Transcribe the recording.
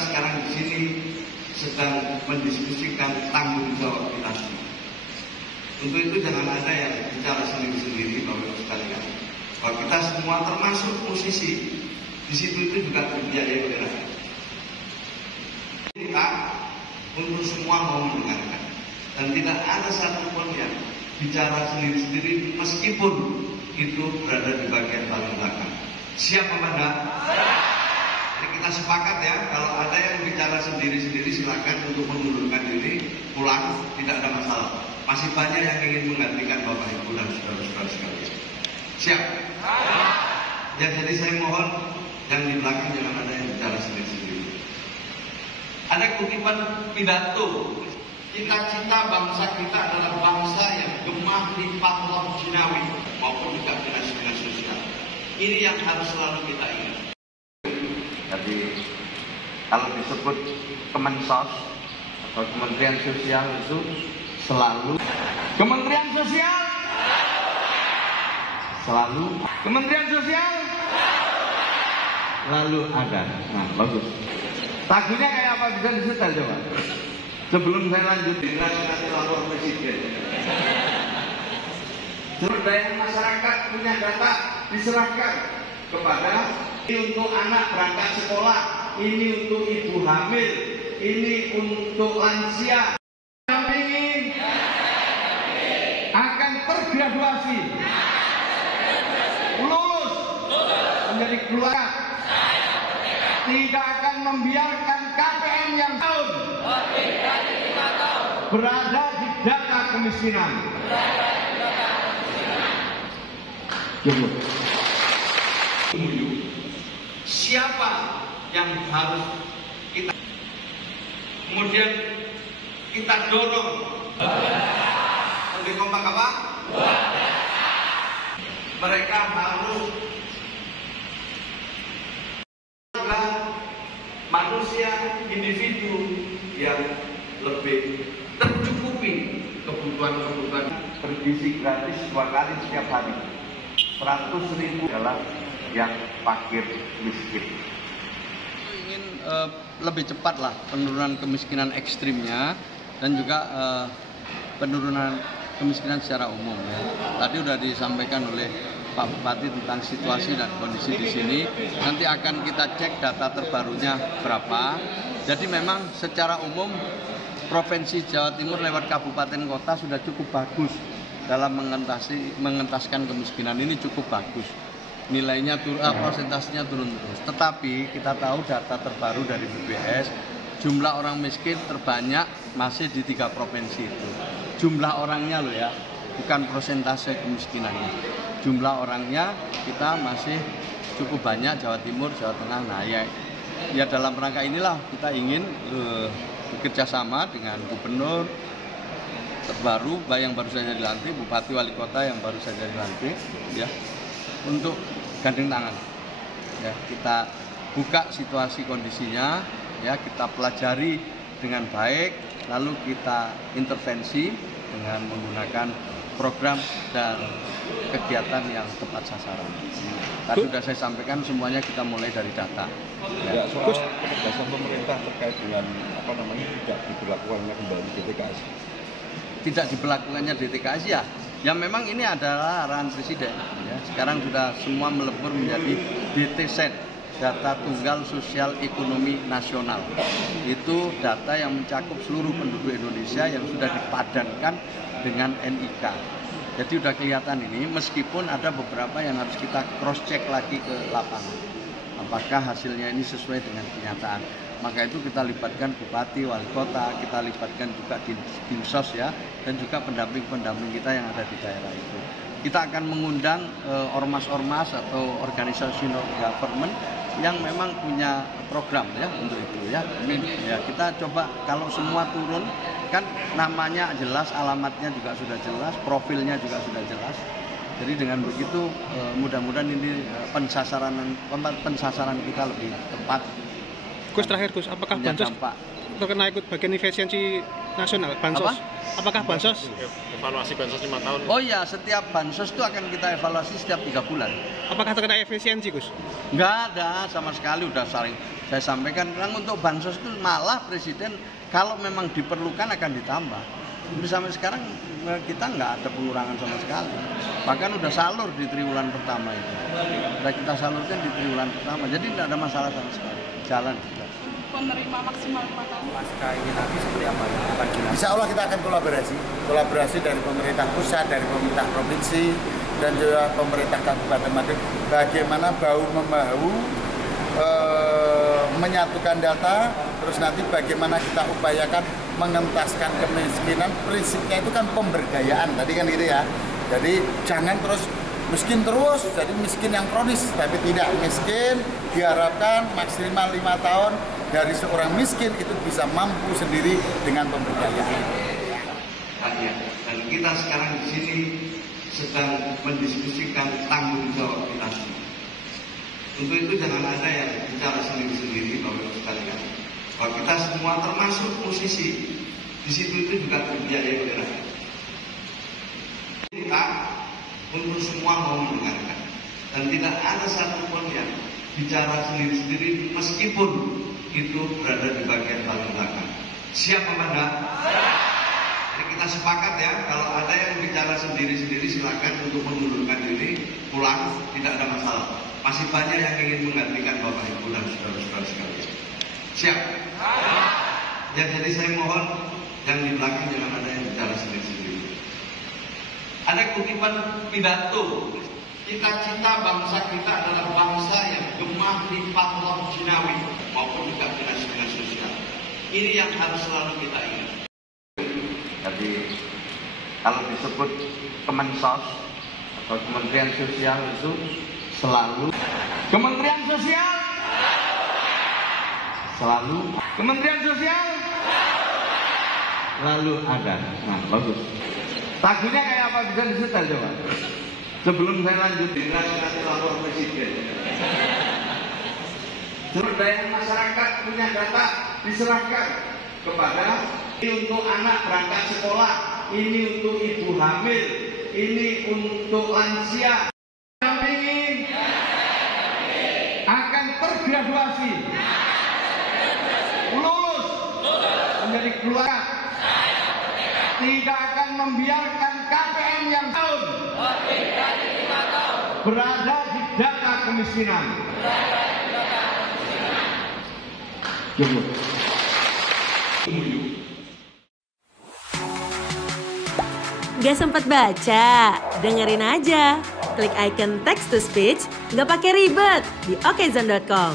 sekarang di sini sedang mendiskusikan tanggung jawab kita semua. Untuk itu jangan ada yang bicara sendiri-sendiri, Bapak Ibu sekalian. Bahwa kita semua termasuk musisi, di situ itu juga dibiayai oleh rakyat. Kita untuk semua mau mendengarkan, dan tidak ada satupun yang bicara sendiri-sendiri meskipun itu berada di bagian paling belakang. Siap apa enggak? Jadi kita sepakat ya, kalau ada yang bicara sendiri-sendiri silakan untuk mengundurkan diri, pulang, tidak ada masalah. Masih banyak yang ingin menggantikan Bapak Ibu dan saudara-saudara sekalian. Siap? Ya, jadi saya mohon yang di belakang jangan ada yang bicara sendiri-sendiri. Ada kutipan pidato. Cita-cita bangsa kita adalah bangsa yang gemah di pahlawan jinawi maupun juga dinas-dinas sosial. Ini yang harus selalu kita ingat. Jadi kalau disebut Kemensos atau Kementerian Sosial itu selalu Kementerian Sosial, selalu Kementerian Sosial, lalu ada. Nah, bagus. Lagunya kayak apa, bisa disetel coba? Sebelum saya lanjut, dinasti lapor presiden. Sumber daya masyarakat punya data diserahkan kepada ini untuk anak berangkat sekolah, ini untuk ibu hamil, ini untuk lansia. Kami akan tergraduasi, lulus menjadi keluarga, tidak akan membiarkan KPM yang tahun berada di data kemiskinan. Siapa yang harus kita kemudian kita dorong lebih kompak apa? Mereka harus manusia individu yang lebih tercukupi kebutuhan bergizi gratis 2 kali setiap hari. 100.000 adalah yang fakir miskin. Ingin lebih cepat lah penurunan kemiskinan ekstrimnya dan juga penurunan kemiskinan secara umum ya. Tadi sudah disampaikan oleh Pak Bupati tentang situasi dan kondisi di sini. Nanti akan kita cek data terbarunya berapa. Jadi memang secara umum Provinsi Jawa Timur lewat kabupaten kota sudah cukup bagus dalam mengentaskan kemiskinan. Ini cukup bagus. Nilainya persentasenya turun terus. Tetapi kita tahu data terbaru dari BPS, jumlah orang miskin terbanyak masih di 3 provinsi itu. Jumlah orangnya loh ya, bukan persentase kemiskinannya. Jumlah orangnya kita masih cukup banyak, Jawa Timur, Jawa Tengah. Nah ya dalam rangka inilah kita ingin bekerja sama dengan gubernur terbaru yang baru saja dilantik, bupati wali kota yang baru saja dilantik ya, untuk gandeng tangan ya, kita buka situasi kondisinya ya, kita pelajari dengan baik, lalu kita intervensi dengan menggunakan program dan kegiatan yang tepat sasaran. Tadi sudah saya sampaikan semuanya kita mulai dari data. Ya, soal ketegasan pemerintah terkait dengan tidak diberlakukannya kembali DTKS. Tidak diberlakukannya DTKS ya memang ini adalah arahan presiden ya. Sekarang sudah semua melebur menjadi DTSEN, data tunggal sosial ekonomi nasional. Itu data yang mencakup seluruh penduduk Indonesia yang sudah dipadankan dengan NIK. Jadi sudah kelihatan ini, meskipun ada beberapa yang harus kita cross check lagi ke lapangan, apakah hasilnya ini sesuai dengan kenyataan. Maka itu kita libatkan bupati, wali kota, kita libatkan juga dinsos ya, dan juga pendamping-pendamping kita yang ada di daerah itu. Kita akan mengundang ormas-ormas atau organisasi non-government yang memang punya program ya untuk itu ya. Ya kita coba kalau semua turun kan namanya jelas, alamatnya juga sudah jelas, profilnya juga sudah jelas. Jadi dengan begitu mudah-mudahan ini pensasaran kita lebih tepat. Gus, terakhir Gus, apakah Bansos terkena ikut bagian efisiensi nasional bansos. Apakah bansos? Evaluasi bansos 5 tahun. Oh iya, setiap bansos itu akan kita evaluasi setiap 3 bulan. Apakah terkena efisiensi, Gus? Nggak ada sama sekali, udah sering saya sampaikan. Memang untuk bansos itu malah Presiden kalau memang diperlukan akan ditambah. Tapi sampai sekarang kita nggak ada pengurangan sama sekali. Bahkan udah salur di triwulan pertama itu. Udah kita salurkan di triwulan pertama. Jadi tidak ada masalah sama sekali. Jalan juga. Penerima maksimal 5 tahun. Pasca ini nanti seperti apa ya? Insya Allah kita akan kolaborasi dari pemerintah pusat, dari pemerintah provinsi, dan juga pemerintah Kabupaten Madiun. Bagaimana bahu-membahu menyatukan data, terus nanti bagaimana kita upayakan mengentaskan kemiskinan. Prinsipnya itu kan pemberdayaan, tadi kan gitu ya. Jadi jangan terus miskin terus, jadi miskin yang kronis, tapi tidak miskin. Diharapkan maksimal 5 tahun dari seorang miskin itu bisa mampu sendiri dengan pemberdayaan. Rakyat. Dan kita sekarang di sini sedang mendiskusikan tanggung jawab kita semua. Untuk itu jangan ada yang bicara sendiri-sendiri, Bapak-Ibu sekalian. Bahwa kita semua termasuk musisi, di situ itu juga terbiayai oleh rakyat. Kita untuk semua mau mendengarkan, dan tidak ada satupun yang bicara sendiri-sendiri meskipun itu berada di bagian paling belakang. Siap apa enggak? Jadi kita sepakat ya, kalau ada yang bicara sendiri-sendiri silakan untuk mengundurkan diri, pulang, tidak ada masalah. Masih banyak yang ingin menggantikan Bapak Ibu dan saudara-saudara sekalian. Siap? Ya, jadi saya mohon yang di belakang jangan ada yang bicara sendiri-sendiri. Ada kutipan pidato, cita-cita bangsa kita adalah bangsa yang gemah limpah roh jinawi maupun juga dinas-dinas sosial. Ini yang harus selalu kita ingat. Jadi kalau disebut Kemensos atau Kementerian Sosial itu selalu Kementerian Sosial, selalu Kementerian Sosial, lalu ada. Nah, bagus. Lagunya kayak apa, bisa disetel coba? Sebelum saya lanjut, nanti lapor Presiden. Sumber daya masyarakat punya data diserahkan kepada ini untuk anak berangkat sekolah, ini untuk ibu hamil, ini untuk lansia. Kami akan tergraduasi, lulus menjadi keluarga. Tidak akan membiarkan KPM yang tahun berada di data kemiskinan. Gak sempat baca? Dengerin aja. Klik icon text to speech, gak pakai ribet di okezone.com.